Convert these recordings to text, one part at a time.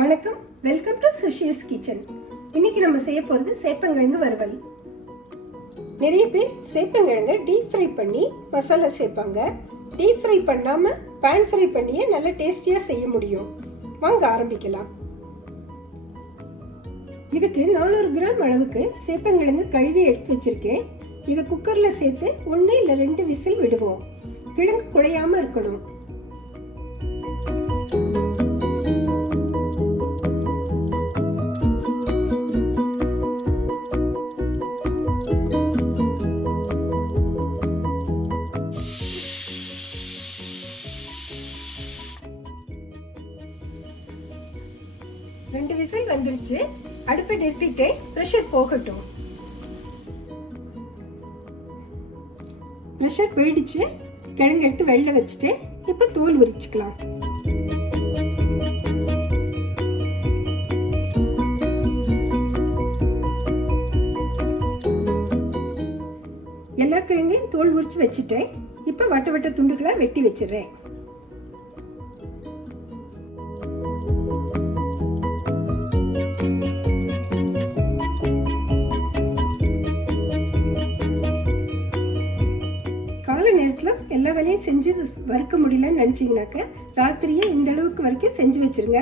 வணக்கம், welcome to Sushil's kitchen. இன்னைக்கு நம்ம செய்ய போகிறது சேப்பங்கிழங்கு வறுவல். நிறைய பேர் சேப்பங்கிழங்கை டீப் ஃப்ரை பண்ணி மசாலா சேர்ப்பாங்க. டீப் ஃப்ரை பண்ணாமல் பேன் ஃப்ரை பண்ணியே நல்ல டேஸ்டியாக செய்ய முடியும். வாங்க ஆரம்பிக்கலாம். இதுக்கு 400 கிராம் அளவுக்கு சேப்பங்கிழங்கு கழுவி எடுத்து வச்சிருக்கேன். இதை குக்கரில் சேர்த்து 1 இல்லை 2 விசில் விடுவோம். கிழங்கு குழையாமல் இருக்கணும். ரெண்டு விசில் வந்துருச்சு. அடுப்பை நிறுத்திட்டே ப்ரெஷர் போகட்டும். ப்ரெஷர் போயிடுச்சு. கிழங்கு எடுத்து வெளில வச்சுட்டு இப்போ தோல் உரிச்சுக்கலாம். எல்லா கிழங்கையும் தோல் உரிச்சு வச்சுட்டேன். இப்போ வட்ட வட்ட துண்டுகளா வெட்டி வச்சிடுறேன். நேரத்தில் எல்லா வேலையும் செஞ்சு வறுக்க முடியலன்னு நினச்சிங்கனாக்க ராத்திரியே இந்த அளவுக்கு வரைக்கும் செஞ்சு வச்சுருங்க.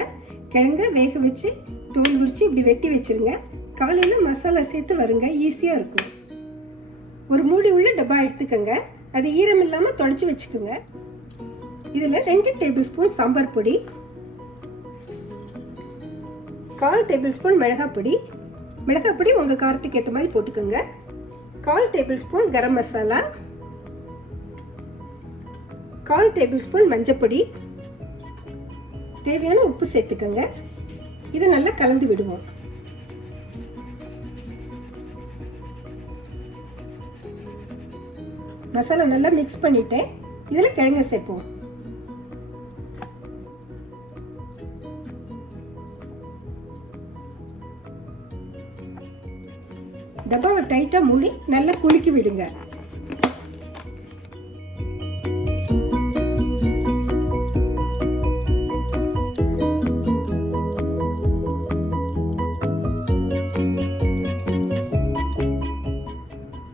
கிழங்க வேக வச்சு தோல் உரிச்சு இப்படி வெட்டி வச்சுருங்க. காலையில் மசாலா சேர்த்து வருங்க, ஈஸியாக இருக்கும். ஒரு மூடி உள்ள டப்பா எடுத்துக்கோங்க. அது ஈரம் இல்லாமல் தொடச்சி வச்சுக்கோங்க. இதில் 2 டேபிள் ஸ்பூன் சாம்பார் பொடி, 1/4 டேபிள் ஸ்பூன் மிளகாய் பொடி உங்கள் காரத்துக்கு ஏற்ற மாதிரி போட்டுக்கோங்க. 1/4 table spoon garam masala, 1/4 table spoon மஞ்சப்பொடி, தேவையான உப்பு சேர்த்துக்கோங்க. இதை நல்லா கலந்து விடுவோம். மசாலா நல்லா மிக்ஸ் பண்ணிட்டேன். இதில் கிழங்கு சேர்ப்போம். டப்பாவை டைட்டாக மூடி நல்லா குலுக்கி விடுங்க.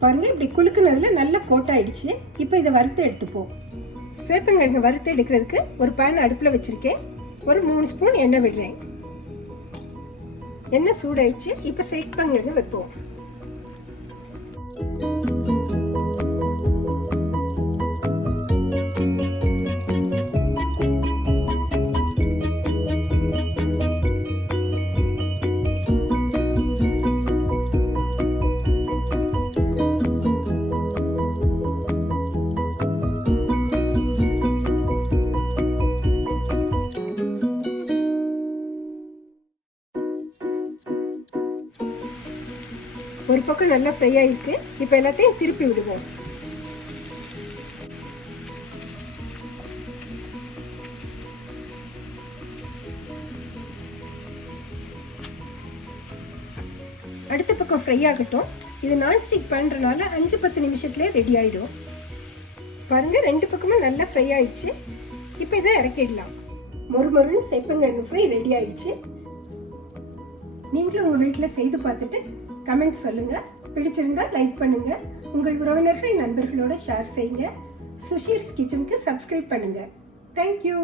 பாருங்க, இப்படி குலுக்குனதுல நல்லா கோட்டாயிடுச்சு. இப்போ இதை வறுத்து எடுத்துப்போம். சேப்பங்கிழங்கு வறுத்து எடுக்கிறதுக்கு ஒரு பேன் அடுப்பில் வச்சிருக்கேன். ஒரு 3 ஸ்பூன் எண்ணெய் விடுறேன். எண்ணெய் சூடாயிடுச்சு. இப்போ சேப்பங்கிழங்கு வைப்போம். ஒரு பக்கம் நல்லா ஃப்ரை ஆயிருக்கு. இப்போ எல்லாத்தையும் திருப்பி விடுவோம். அடுத்த பக்கம் ஃப்ரை ஆகட்டும். இது நான்ஸ்டிக் பண்ணுறனால 5-10 நிமிஷத்துலேயே ரெடி ஆகிடும். பாருங்க, 2 பக்கமும் நல்லா ஃப்ரை ஆயிடுச்சு. இப்போ இதை இறக்கிடலாம். மொறுமொறுன்னு சேப்பங்கிழங்கு ஃப்ரை ரெடி ஆயிடுச்சு. நீங்களும் உங்கள் வீட்டில் செய்து பார்த்துட்டு கமெண்ட் சொல்லுங்க. பிடிச்சிருந்தா லைக் பண்ணுங்க. உங்கள் உறவினர்கள் நண்பர்களோட ஷேர் செய்யுங்க. சுஷீல்ஸ் கிச்சனுக்கு சப்ஸ்கிரைப் பண்ணுங்க. தேங்க்யூ.